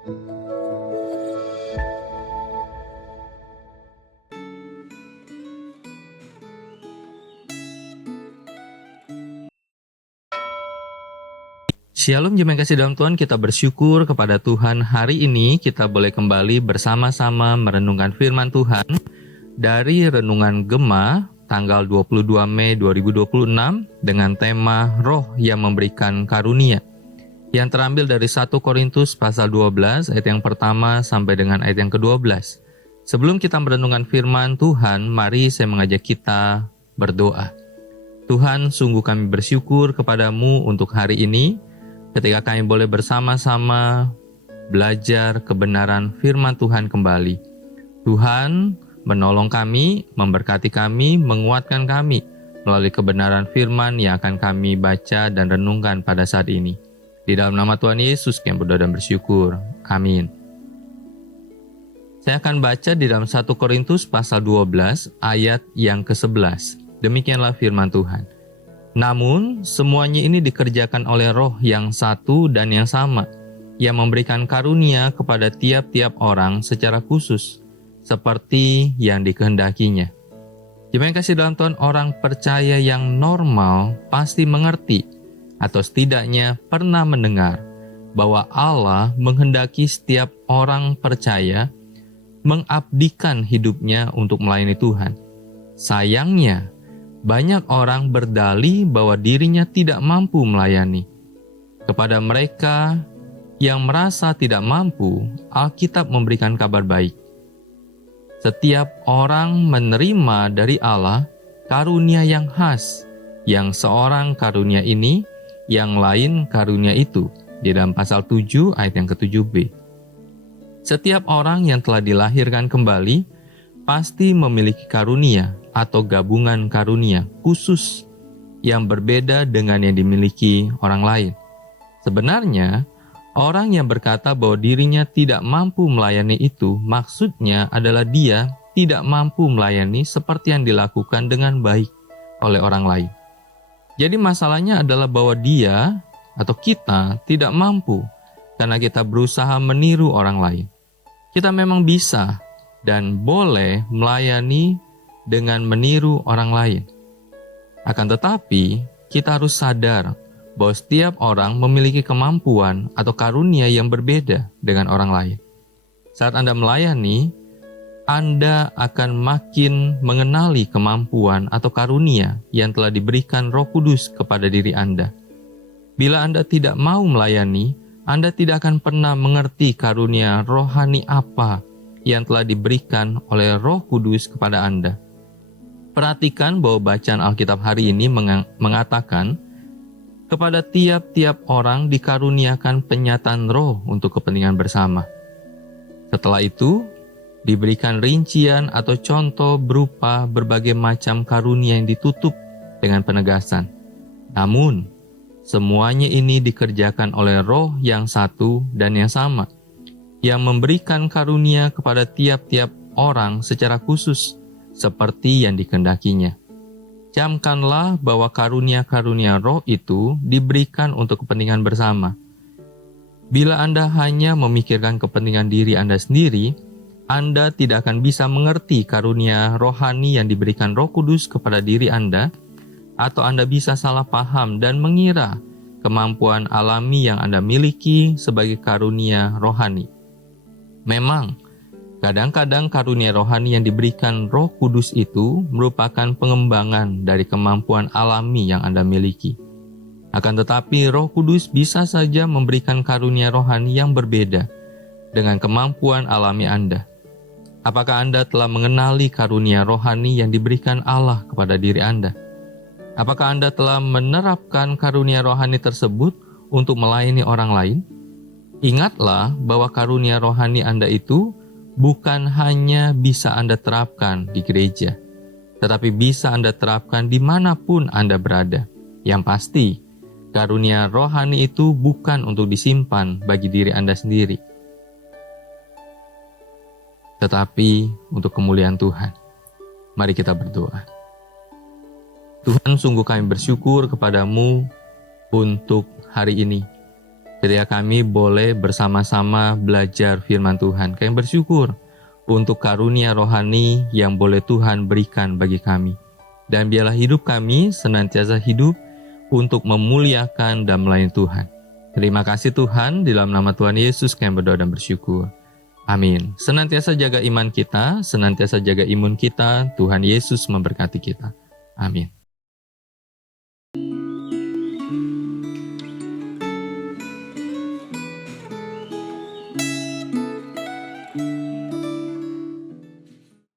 Shalom jemaat kasih dalam Tuhan, kita bersyukur kepada Tuhan hari ini kita boleh kembali bersama-sama merenungkan firman Tuhan dari Renungan Gema tanggal 22 Mei 2026 dengan tema Roh yang Memberikan Karunia yang terambil dari 1 Korintus pasal 12 ayat yang pertama sampai dengan ayat yang ke-12. Sebelum kita merenungkan firman Tuhan, mari saya mengajak kita berdoa. Tuhan, sungguh kami bersyukur kepadamu untuk hari ini, ketika kami boleh bersama-sama belajar kebenaran firman Tuhan kembali. Tuhan menolong kami, memberkati kami, menguatkan kami melalui kebenaran firman yang akan kami baca dan renungkan pada saat ini. Di dalam nama Tuhan Yesus kami berdoa dan bersyukur. Amin. Saya akan baca di dalam 1 Korintus pasal 12 ayat yang ke-11. Demikianlah firman Tuhan. Namun, semuanya ini dikerjakan oleh Roh yang satu dan yang sama, yang memberikan karunia kepada tiap-tiap orang secara khusus, seperti yang dikehendakinya. Jemaat yang kasih dalam Tuhan, orang percaya yang normal pasti mengerti, atau setidaknya pernah mendengar, bahwa Allah menghendaki setiap orang percaya mengabdikan hidupnya untuk melayani Tuhan. Sayangnya, banyak orang berdalih bahwa dirinya tidak mampu melayani. Kepada mereka yang merasa tidak mampu, Alkitab memberikan kabar baik. Setiap orang menerima dari Allah karunia yang khas, yang seorang karunia ini, yang lain karunia itu, di dalam pasal 7 ayat yang ke-7b. Setiap orang yang telah dilahirkan kembali pasti memiliki karunia atau gabungan karunia khusus yang berbeda dengan yang dimiliki orang lain. Sebenarnya, orang yang berkata bahwa dirinya tidak mampu melayani itu, maksudnya adalah dia tidak mampu melayani seperti yang dilakukan dengan baik oleh orang lain. Jadi masalahnya adalah bahwa dia atau kita tidak mampu karena kita berusaha meniru orang lain. Kita memang bisa dan boleh melayani dengan meniru orang lain. Akan tetapi, kita harus sadar bahwa setiap orang memiliki kemampuan atau karunia yang berbeda dengan orang lain. Saat Anda melayani, Anda akan makin mengenali kemampuan atau karunia yang telah diberikan Roh Kudus kepada diri Anda. Bila Anda tidak mau melayani, Anda tidak akan pernah mengerti karunia rohani apa yang telah diberikan oleh Roh Kudus kepada Anda. Perhatikan bahwa bacaan Alkitab hari ini mengatakan, kepada tiap-tiap orang dikaruniakan penyataan roh untuk kepentingan bersama. Setelah itu, diberikan rincian atau contoh berupa berbagai macam karunia yang ditutup dengan penegasan. Namun, semuanya ini dikerjakan oleh Roh yang satu dan yang sama, yang memberikan karunia kepada tiap-tiap orang secara khusus, seperti yang dikehendakinya. Camkanlah bahwa karunia-karunia Roh itu diberikan untuk kepentingan bersama. Bila Anda hanya memikirkan kepentingan diri Anda sendiri, Anda tidak akan bisa mengerti karunia rohani yang diberikan Roh Kudus kepada diri Anda, atau Anda bisa salah paham dan mengira kemampuan alami yang Anda miliki sebagai karunia rohani. Memang, kadang-kadang karunia rohani yang diberikan Roh Kudus itu merupakan pengembangan dari kemampuan alami yang Anda miliki. Akan tetapi Roh Kudus bisa saja memberikan karunia rohani yang berbeda dengan kemampuan alami Anda. Apakah Anda telah mengenali karunia rohani yang diberikan Allah kepada diri Anda? Apakah Anda telah menerapkan karunia rohani tersebut untuk melayani orang lain? Ingatlah bahwa karunia rohani Anda itu bukan hanya bisa Anda terapkan di gereja, tetapi bisa Anda terapkan dimanapun Anda berada. Yang pasti, karunia rohani itu bukan untuk disimpan bagi diri Anda sendiri, tetapi untuk kemuliaan Tuhan. Mari kita berdoa. Tuhan, sungguh kami bersyukur kepadamu untuk hari ini. Ketika kami boleh bersama-sama belajar firman Tuhan, kami bersyukur untuk karunia rohani yang boleh Tuhan berikan bagi kami. Dan biarlah hidup kami senantiasa hidup untuk memuliakan dan melayani Tuhan. Terima kasih Tuhan, di dalam nama Tuhan Yesus kami berdoa dan bersyukur. Amin. Senantiasa jaga iman kita, senantiasa jaga imun kita. Tuhan Yesus memberkati kita. Amin.